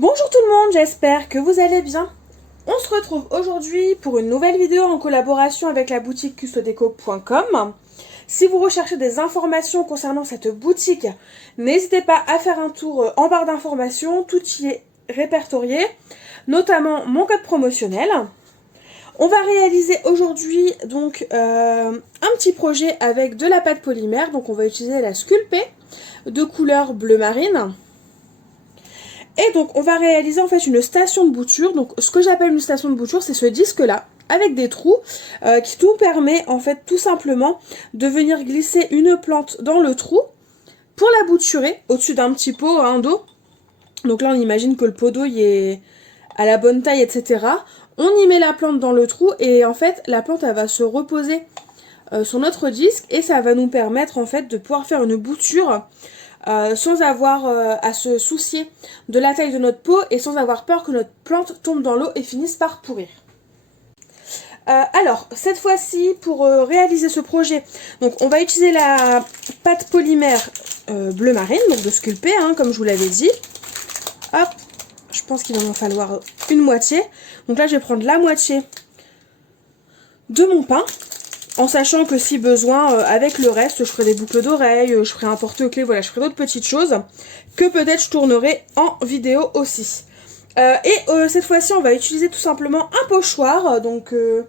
Bonjour tout le monde, j'espère que vous allez bien. On se retrouve aujourd'hui pour une nouvelle vidéo en collaboration avec la boutique custodeco.com. Si vous recherchez des informations concernant cette boutique, n'hésitez pas à faire un tour en barre d'informations, tout y est répertorié, notamment mon code promotionnel. On va réaliser aujourd'hui donc un petit projet avec de la pâte polymère, donc on va utiliser la Sculpey de couleur bleu marine. Et donc on va réaliser en fait une station de bouture. Donc ce que j'appelle une station de bouture, c'est ce disque là avec des trous qui nous permet en fait tout simplement de venir glisser une plante dans le trou pour la bouturer au-dessus d'un petit pot d'eau. Donc là on imagine que le pot d'eau est à la bonne taille, etc. On y met la plante dans le trou et en fait la plante elle va se reposer sur notre disque et ça va nous permettre en fait de pouvoir faire une bouture sans avoir à se soucier de la taille de notre pot et sans avoir peur que notre plante tombe dans l'eau et finisse par pourrir. Alors, cette fois-ci, pour réaliser ce projet, donc on va utiliser la pâte polymère bleu marine, donc de Sculpey, comme je vous l'avais dit. Hop, je pense qu'il va m'en falloir une moitié. Donc là, je vais prendre la moitié de mon pain. En sachant que si besoin, avec le reste, je ferai des boucles d'oreilles, je ferai un porte-clés, voilà, je ferai d'autres petites choses que peut-être je tournerai en vidéo aussi. Cette fois-ci, on va utiliser tout simplement un pochoir que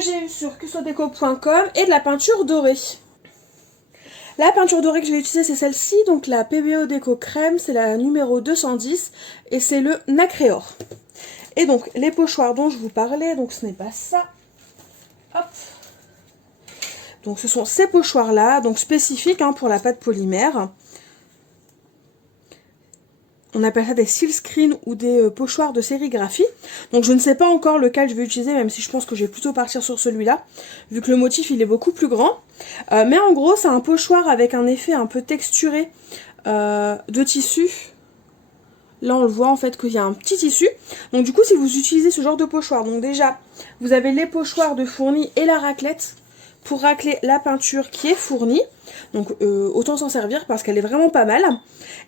j'ai eu sur custodeco.com et de la peinture dorée. La peinture dorée que je vais utiliser, c'est celle-ci, donc la PBO Déco Crème, c'est la numéro 210 et c'est le Nacréor. Et donc, les pochoirs dont je vous parlais, donc ce n'est pas ça. Hop. Donc ce sont ces pochoirs-là, donc spécifiques pour la pâte polymère. On appelle ça des seal screen ou des pochoirs de sérigraphie. Donc je ne sais pas encore lequel je vais utiliser, même si je pense que je vais plutôt partir sur celui-là, vu que le motif il est beaucoup plus grand. Mais en gros c'est un pochoir avec un effet un peu texturé de tissu. Là on le voit en fait qu'il y a un petit tissu. Donc du coup si vous utilisez ce genre de pochoir, donc déjà vous avez les pochoirs de fourni et la raclette pour racler la peinture qui est fournie. Donc autant s'en servir parce qu'elle est vraiment pas mal.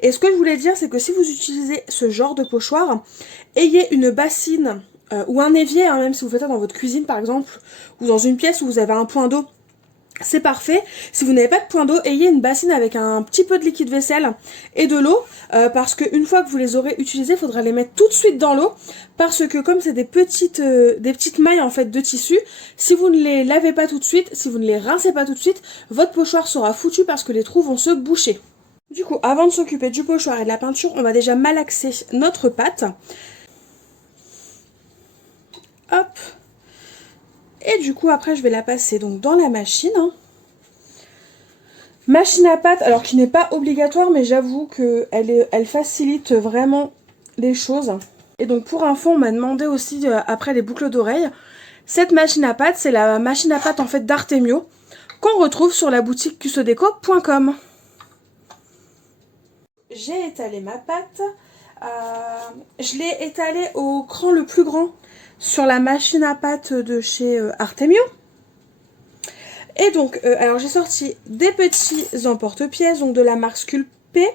Et ce que je voulais dire, c'est que si vous utilisez ce genre de pochoir, ayez une bassine ou un évier, même si vous faites ça dans votre cuisine par exemple, ou dans une pièce où vous avez un point d'eau. C'est parfait. Si vous n'avez pas de point d'eau, ayez une bassine avec un petit peu de liquide vaisselle et de l'eau, parce qu'une fois que vous les aurez utilisés, il faudra les mettre tout de suite dans l'eau, parce que comme c'est des petites mailles en fait de tissu, si vous ne les lavez pas tout de suite, si vous ne les rincez pas tout de suite, votre pochoir sera foutu parce que les trous vont se boucher. Du coup, avant de s'occuper du pochoir et de la peinture, on va déjà malaxer notre pâte. Hop. Et du coup, après, je vais la passer donc dans la machine. Machine à pâte, alors qui n'est pas obligatoire, mais j'avoue qu'elle facilite vraiment les choses. Et donc, pour info, on m'a demandé aussi, après les boucles d'oreilles, cette machine à pâte, c'est la machine à pâte en fait d'Artemio, qu'on retrouve sur la boutique custodeco.com. J'ai étalé ma pâte. Je l'ai étalée au cran le plus grand sur la machine à pâte de chez Artemio. Et donc, alors j'ai sorti des petits emporte-pièces, donc de la marque Sculpey.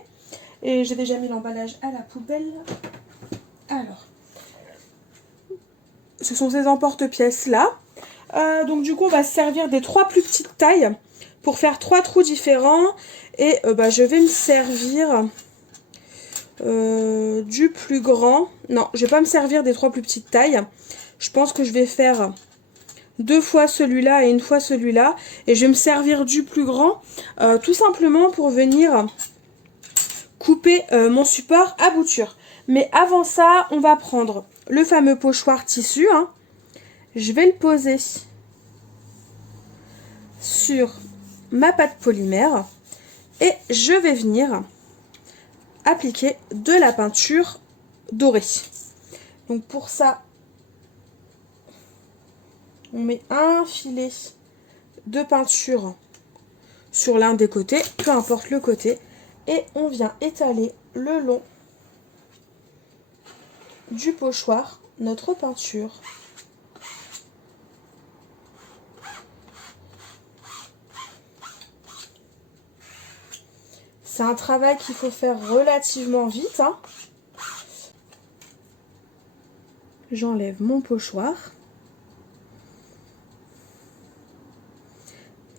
Et j'ai déjà mis l'emballage à la poubelle. Alors, ce sont ces emporte-pièces là. Donc du coup, on va se servir des 3 plus petites tailles pour faire 3 trous différents. Et je vais me servir du plus grand. Non, je vais pas me servir des 3 plus petites tailles. Je pense que je vais faire 2 fois celui-là et 1 fois celui-là. Et je vais me servir du plus grand, tout simplement pour venir couper mon support à bouture. Mais avant ça, on va prendre le fameux pochoir tissu. Je vais le poser sur ma pâte polymère. Et je vais venir appliquer de la peinture dorée. Donc pour ça, on met un filet de peinture sur l'un des côtés, peu importe le côté, et on vient étaler le long du pochoir notre peinture. C'est un travail qu'il faut faire relativement vite. j'enlève mon pochoir.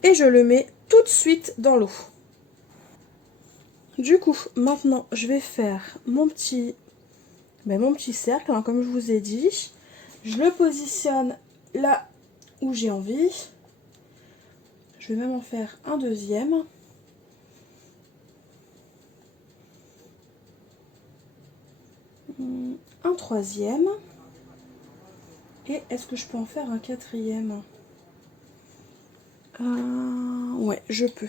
Et je le mets tout de suite dans l'eau. Du coup, maintenant, je vais faire mon petit cercle, hein, comme je vous ai dit. Je le positionne là où j'ai envie. Je vais même en faire un deuxième. Un troisième. Et est-ce que je peux en faire un quatrième? Ouais, je peux.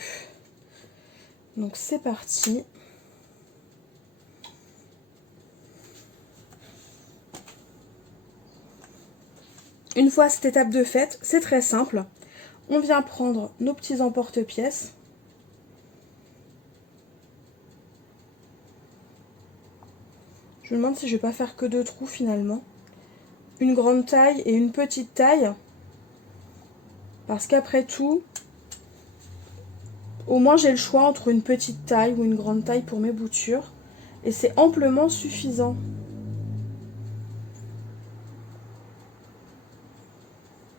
Donc c'est parti. Une fois cette étape de faite, c'est très simple. On vient prendre nos petits emporte-pièces. Je me demande si je vais pas faire que 2 trous finalement. Une grande taille et une petite taille. Parce qu'après tout, au moins j'ai le choix entre une petite taille ou une grande taille pour mes boutures. Et c'est amplement suffisant.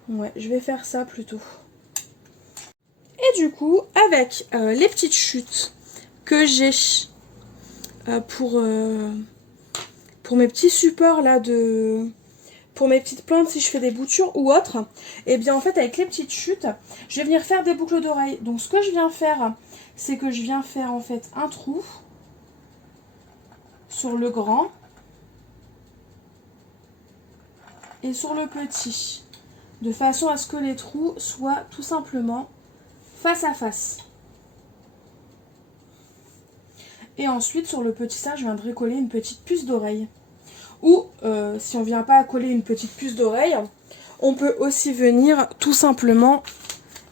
Ouais, je vais faire ça plutôt. Et du coup, avec les petites chutes que j'ai pour mes petits supports là pour mes petites plantes si je fais des boutures ou autres, et bien en fait avec les petites chutes, je vais venir faire des boucles d'oreilles. Donc ce que je viens faire, c'est que je viens faire en fait un trou sur le grand et sur le petit, de façon à ce que les trous soient tout simplement face à face. Et ensuite sur le petit ça, je viendrai coller une petite puce d'oreille. Ou si on ne vient pas à coller une petite puce d'oreille, on peut aussi venir tout simplement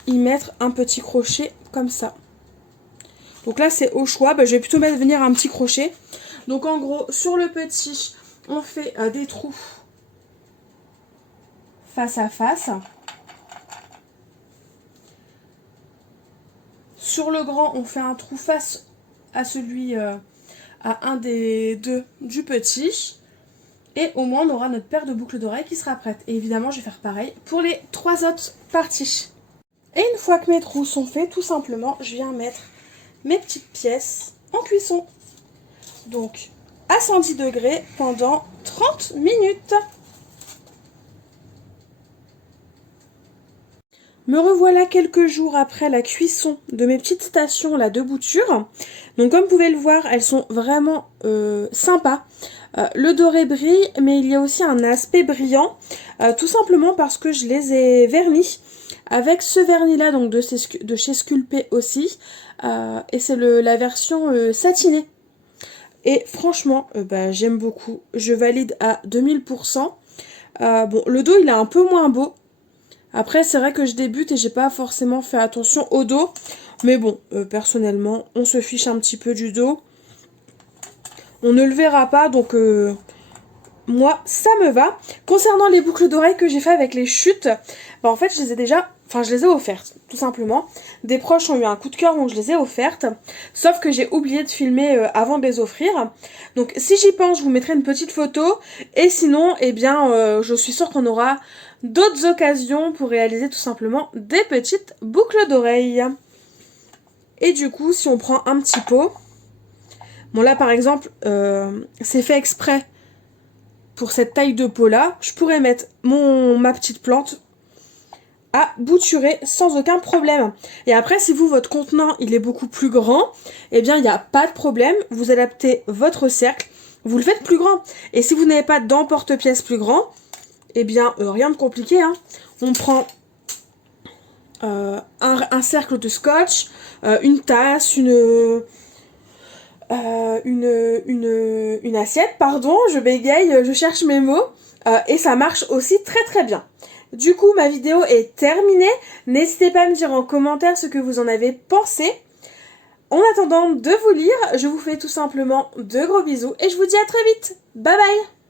y mettre un petit crochet comme ça. Donc là c'est au choix, je vais plutôt venir un petit crochet. Donc en gros sur le petit on fait des trous face à face. Sur le grand on fait un trou face à celui, à un des deux du petit. Et au moins on aura notre paire de boucles d'oreilles qui sera prête. Et évidemment je vais faire pareil pour les 3 autres parties. Et une fois que mes trous sont faits, tout simplement je viens mettre mes petites pièces en cuisson. Donc à 110 degrés pendant 30 minutes. Me revoilà quelques jours après la cuisson de mes petites stations là de bouture. Donc comme vous pouvez le voir, elles sont vraiment sympas. Le doré brille, mais il y a aussi un aspect brillant, tout simplement parce que je les ai vernis avec ce vernis là, donc de chez Sculpey aussi, et c'est la version satinée. Et franchement, j'aime beaucoup, je valide à 2000%. Bon, le dos il est un peu moins beau. Après c'est vrai que je débute et j'ai pas forcément fait attention au dos, mais bon, personnellement, on se fiche un petit peu du dos. On ne le verra pas, donc moi, ça me va. Concernant les boucles d'oreilles que j'ai fait avec les chutes, en fait, je les ai offertes, tout simplement. Des proches ont eu un coup de cœur, donc je les ai offertes. Sauf que j'ai oublié de filmer avant de les offrir. Donc, si j'y pense, je vous mettrai une petite photo. Et sinon, eh bien, je suis sûre qu'on aura d'autres occasions pour réaliser tout simplement des petites boucles d'oreilles. Et du coup, si on prend un petit pot... Bon là par exemple, c'est fait exprès pour cette taille de pot là. Je pourrais mettre ma petite plante à bouturer sans aucun problème. Et après si votre contenant il est beaucoup plus grand, eh bien il n'y a pas de problème. Vous adaptez votre cercle, vous le faites plus grand. Et si vous n'avez pas d'emporte-pièce plus grand, eh bien rien de compliqué, hein. On prend un cercle de scotch, une tasse, une assiette, pardon, je bégaye, je cherche mes mots, et ça marche aussi très très bien. Du coup, ma vidéo est terminée. N'hésitez pas à me dire en commentaire ce que vous en avez pensé. En attendant de vous lire, je vous fais tout simplement de gros bisous et je vous dis à très vite. Bye bye!